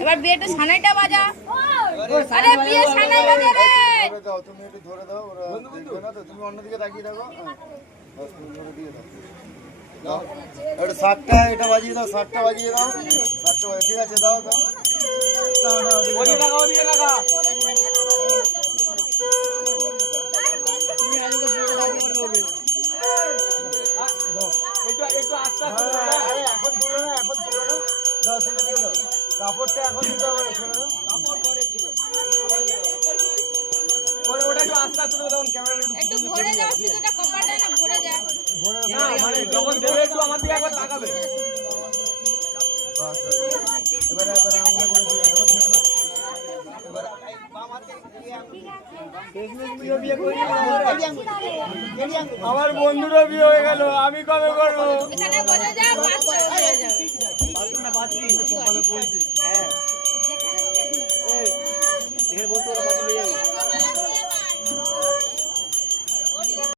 এবার বিয়েটা সানাইটা বাজা। আরে বিয়ে সানাই বাজা রে। ধরে দাও, তুমি একটু ধরে দাও, ওরা দেখবে না তো, তুমি অন্যদিকে তাকিয়ে থাকো। বাস তুমি ধরে দিয়ে দাও। দাও এটা 7টা, এটা বাজিয়ে দাও, 7টা বাজিয়ে দাও, 7টা বাজিয়ে, ঠিক আছে, দাও দাও। ওদিকে লাগা, ওদিকে লাগা। একটু আস্তে আস্তে, আরে এখন তুলো না, এখন তুলো না, দাও তুমি দিয়ে দাও। কাপড়টা এখন দিতে হবে না, ছেড়ে দাও। কাপড় পরে দিও, পরে ওটা একটু আস্তে আস্তে দাও, ক্যামেরাটা একটু ঘুরে যাও, শুধুটা কপালটা না ঘুরে যায়। ঘুরে না, মানে যখন দেবে একটু আমার দিকে একবার তাকাবে। বাস এবারে আঙুলে করে দিয়ে দাও, ছেড়ে দাও। এবারে আমার বন্ধুরও বিয়ে হয়ে গেল, আমি কবে করবো? এখানে বলে যাও, পাঁচ করে বলে যাও। বাথরুম না বাথরুম, কপালে বলতে। হ্যাঁ, এখানে বলতে